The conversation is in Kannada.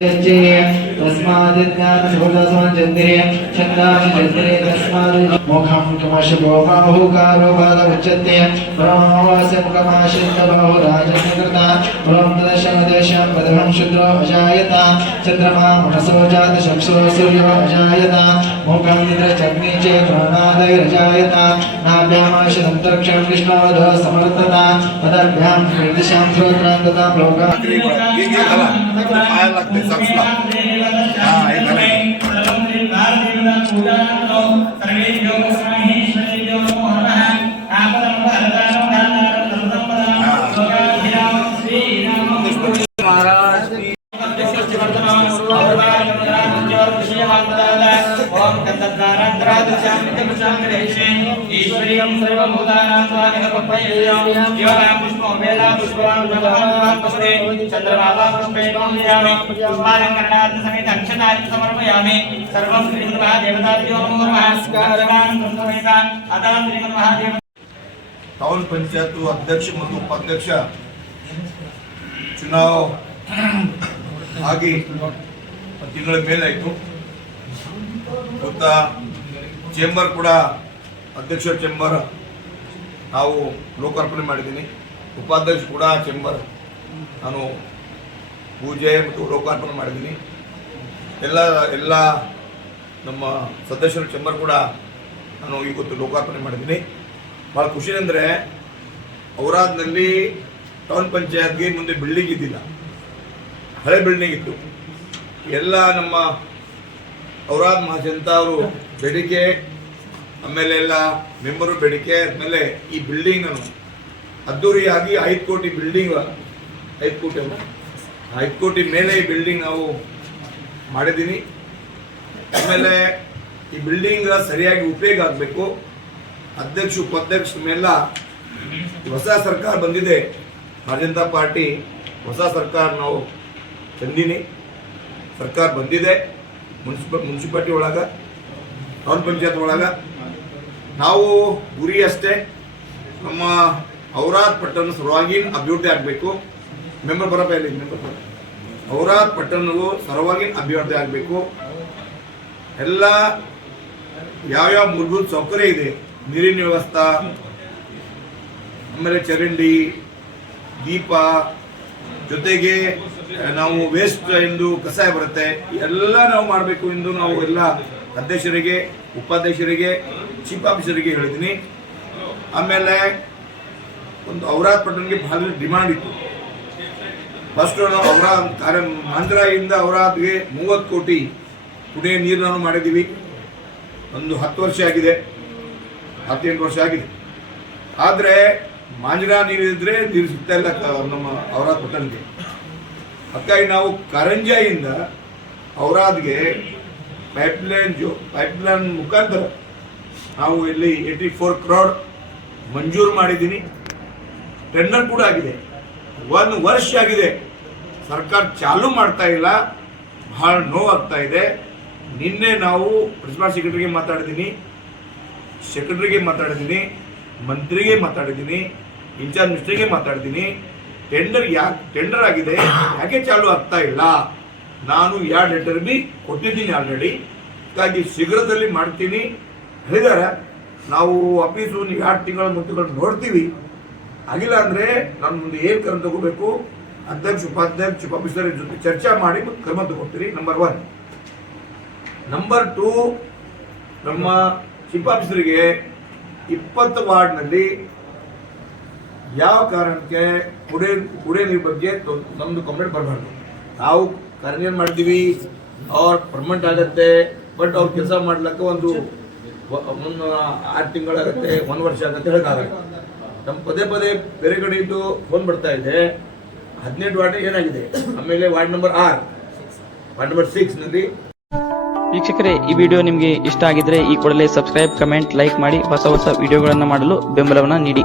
मुखम कमशो बाहुकारो बाल उच्यते ब्रह्मवास्य मुखमाशिन्द बाहुराजनिकृता ब्रह्मदशमदेशं पदभं शुद्रो अजायता चन्द्रमा मनसो जात चक्षुः सूर्यो अजायता मुखं निद्रचग्नि च प्राणादयरजायता नाभ्यामाशदन्तरिक्षं विष्णोदो समर्थता पदभ्यां निर्दिशां श्रोत्रां तथा लोकां ईश्वरीयं सर्वभूतानां स्वामिनपय्यं योगां पुष्पं वेदा पुष्पवान् नमस्ते चन्द्रमाला पुष्पे पूजयामि पुष्पालङ्करणार्थ समेत अक्षतानि समर्पयामि सर्वं श्रीमन्महादेवताभ्यो नमो नमः स्कारान् ब्रह्मवेद अतः श्रीमन्महादेव टाउन पंचायत अध्यक्ष ಮತ್ತು ಉಪಾಧ್ಯಕ್ಷ ಚುನಾವ್ ಆಗಿ ತಿಂಗಳ ಮೇಲಾಯಿತು. ಚೇಂಬರ್ ಕೂಡ ಅಧ್ಯಕ್ಷ ಚೇಂಬರ್ ನಾವು ಲೋಕಾರ್ಪಣೆ ಮಾಡಿದ್ದೀನಿ. ಉಪಾಧ್ಯಕ್ಷ ಕೂಡ ಚೇಂಬರ್ ನಾನು ಪೂಜೆ ಮತ್ತು ಲೋಕಾರ್ಪಣೆ ಮಾಡಿದ್ದೀನಿ. ಎಲ್ಲ ನಮ್ಮ ಸದಸ್ಯರ ಚೇಂಬರ್ ಕೂಡ ನಾನು ಇವತ್ತು ಲೋಕಾರ್ಪಣೆ ಮಾಡಿದ್ದೀನಿ. ಭಾಳ ಖುಷಿ ಅಂದರೆ ಔರಾದ್ನಲ್ಲಿ ಟೌನ್ ಪಂಚಾಯತ್ಗೆ ಮುಂದೆ ಬಿಲ್ಡಿಂಗ್ ಇದ್ದಿಲ್ಲ, ಹಳೆ ಬಿಲ್ಡಿಂಗ್ ಇತ್ತು. ಎಲ್ಲ ನಮ್ಮ ಔರಾದ್ ಮಹಾಜನತಾ ಅವರು ಬೇಡಿಕೆ, ಆಮೇಲೆ ಎಲ್ಲ ಮೆಂಬರು ಬೇಡಿಕೆ ಆದಮೇಲೆ ಈ ಬಿಲ್ಡಿಂಗನ್ನು ಅದ್ದೂರಿಯಾಗಿ 5 ಕೋಟಿ ಬಿಲ್ಡಿಂಗ್ 5 ಕೋಟಿ ಮೇಲೆ ಈ ಬಿಲ್ಡಿಂಗ್ ನಾವು ಮಾಡಿದ್ದೀನಿ. ಆಮೇಲೆ ಈ ಬಿಲ್ಡಿಂಗ್ ಸರಿಯಾಗಿ ಉಪಯೋಗ ಆಗಬೇಕು. ಅಧ್ಯಕ್ಷ ಉಪಾಧ್ಯಕ್ಷ ಮೇಲೆಲ್ಲ ಹೊಸ ಸರ್ಕಾರ ಬಂದಿದೆ, ಭಾರತೀಯ ಜನತಾ ಪಾರ್ಟಿ ಹೊಸ ಸರ್ಕಾರ ನಾವು ತಂದೀನಿ. ಸರ್ಕಾರ ಬಂದಿದೆ ಮುನ್ಸಿಪಾಲಿಟಿ ಒಳಗೆ, ಟೌನ್ ಪಂಚಾಯತ್ ಒಳಗೆ. ನಾವು ಗುರಿ ಅಷ್ಟೇ, ನಮ್ಮ ಔರಾದ್ ಪಟ್ಟಣ ಸರ್ವಾಂಗೀಣ ಅಭಿವೃದ್ಧಿ ಆಗಬೇಕು. ಮೆಂಬರ್ ಬರಪ್ಪ ಇಲ್ಲಿ, ಮೆಂಬರ್ ಬರ. ಔರಾದ್ ಪಟ್ಟಣವು ಸರ್ವಾಂಗೀಣ ಅಭಿವೃದ್ಧಿ ಆಗಬೇಕು. ಎಲ್ಲ ಯಾವ್ಯಾವ ಮೂಲಭೂತ ಸೌಕರ್ಯ ಇದೆ, ನೀರಿನ ವ್ಯವಸ್ಥೆ, ಆಮೇಲೆ ಚರಂಡಿ, ದೀಪ, ಜೊತೆಗೆ ನಾವು ವೇಸ್ಟ್ ಎಂದು ಕಸಾಯ ಬರುತ್ತೆ, ಎಲ್ಲ ನಾವು ಮಾಡಬೇಕು ಎಂದು ನಾವು ಎಲ್ಲ ಅಧ್ಯಕ್ಷರಿಗೆ, ಉಪಾಧ್ಯಕ್ಷರಿಗೆ, ಚೀಫ್ ಆಫೀಸರಿಗೆ ಹೇಳಿದ್ದೀನಿ. ಆಮೇಲೆ ಒಂದು ಔರಾದ್ ಪಟ್ಟಣಕ್ಕೆ ಭಾಳ ಡಿಮಾಂಡ್ ಇತ್ತು. ಫಸ್ಟ್ ನಾವು ಔರಾದ್ ಮಾಂಜ್ರಾಯಿಂದ ಔರಾದ್ಗೆ 30 ಕೋಟಿ ಕುಡಿಯ ನೀರು ನಾವು ಮಾಡಿದ್ದೀವಿ. ಒಂದು 10 ವರ್ಷ ಆಗಿದೆ, 18 ವರ್ಷ ಆಗಿದೆ. ಆದರೆ ಮಾಂಜ್ರಾ ನೀರಿದ್ರೆ ನೀರು ಸಿಗ್ತಾ ಇಲ್ಲ ನಮ್ಮ ಔರಾದ್ ಪಟ್ಟಣಕ್ಕೆ. ಅದಕ್ಕಾಗಿ ನಾವು ಕಾರಂಜಾಯಿಂದ ಔರಾದ್ಗೆ ಪೈಪ್ಲೈನ್ ಮುಖಾಂತರ ನಾವು ಇಲ್ಲಿ 84 crore ಮಂಜೂರು ಮಾಡಿದ್ದೀನಿ. ಟೆಂಡರ್ ಕೂಡ ಆಗಿದೆ, 1 ವರ್ಷ ಆಗಿದೆ. ಸರ್ಕಾರ ಚಾಲೂ ಮಾಡ್ತಾ ಇಲ್ಲ, ಬಹಳ ನೋವಾಗ್ತಾ ಇದೆ. ನಿನ್ನೆ ನಾವು ಪ್ರಿನ್ಸಿಪಾಲ್ ಸೆಕ್ರೆಟರಿಗೆ ಮಾತಾಡಿದ್ದೀನಿ, ಮಂತ್ರಿಗೆ ಮಾತಾಡಿದ್ದೀನಿ, ಇನ್ಚಾರ್ಜ್ ಮಿನಿಸ್ಟರ್ಗೆ ಮಾತಾಡಿದ್ದೀನಿ. ಟೆಂಡರ್ ಆಗಿದೆ, ಯಾಕೆ ಚಾಲೂ ಆಗ್ತಾ ಇಲ್ಲ? ನಾನು 2 ಲೆಟರ್ ಬಿ ಕೊಟ್ಟಿದ್ದೀನಿ ಆಲ್ರೆಡಿ. ಹಾಗಾಗಿ ಶೀಘ್ರದಲ್ಲಿ ಮಾಡ್ತೀನಿ ಹೇಳಿದ್ದಾರೆ. ನಾವು ಆಫೀಸು 2 ತಿಂಗಳು 3 ತಿಂಗಳು ನೋಡ್ತೀವಿ. ಆಗಿಲ್ಲ ಅಂದರೆ ನಾನು ಮುಂದೆ ಏನು ಕ್ರಮ ತಗೋಬೇಕು ಅಧ್ಯಕ್ಷ, ಉಪಾಧ್ಯಕ್ಷ, ಚೀಫ್ ಆಫೀಸರ್ ಜೊತೆ ಚರ್ಚೆ ಮಾಡಿ ಕ್ರಮ ತಗೋತೀರಿ. ನಂಬರ್ 1. ನಂಬರ್ 2, ನಮ್ಮ ಚೀಫ್ ಆಫೀಸರಿಗೆ 20 ವಾರ್ಡ್ನಲ್ಲಿ ಯಾವ ಕಾರಣಕ್ಕೆ ಕುಡಿಯೋ ನೀರು ಬಗ್ಗೆ ನಮ್ಮದು ಕಂಪ್ಲೇಂಟ್ ಬರಬಾರ್ದು. ನಾವು ಕಾರ್ಯ ಮಾಡ್ತೀವಿ, ಅವ್ರು ಪರ್ಮನೆಂಟ್ ಆಗುತ್ತೆ. ಬಟ್ ಅವ್ರು ಕೆಲಸ ಮಾಡ್ಲಿಕ್ಕೆ ಒಂದು 6 ತಿಂಗಳಾಗುತ್ತೆ, 1 ವರ್ಷ ಆಗುತ್ತೆ ಹೇಳೋಕ್ಕಾಗಲ್ಲ. ನಮ್ಮ ಪದೇ ಬೇರೆ ಕಡೆ ಇದ್ದು ಫೋನ್ ಬರ್ತಾ ಇದೆ. 18 ವಾರ್ಡ್ ಏನಾಗಿದೆ, ಆಮೇಲೆ ವಾರ್ಡ್ ನಂಬರ್ 6, ವಾರ್ಡ್ ನಂಬರ್ 6 ನಲ್ಲಿ. ವೀಕ್ಷಕರೇ, ಈ ವಿಡಿಯೋ ನಿಮಗೆ ಇಷ್ಟ ಆಗಿದ್ರೆ ಈ ಕೂಡಲೇ ಸಬ್ಸ್ಕ್ರೈಬ್, ಕಮೆಂಟ್, ಲೈಕ್ ಮಾಡಿ ಹೊಸ ವಿಡಿಯೋಗಳನ್ನು ಮಾಡಲು ಬೆಂಬಲವನ್ನು ನೀಡಿ.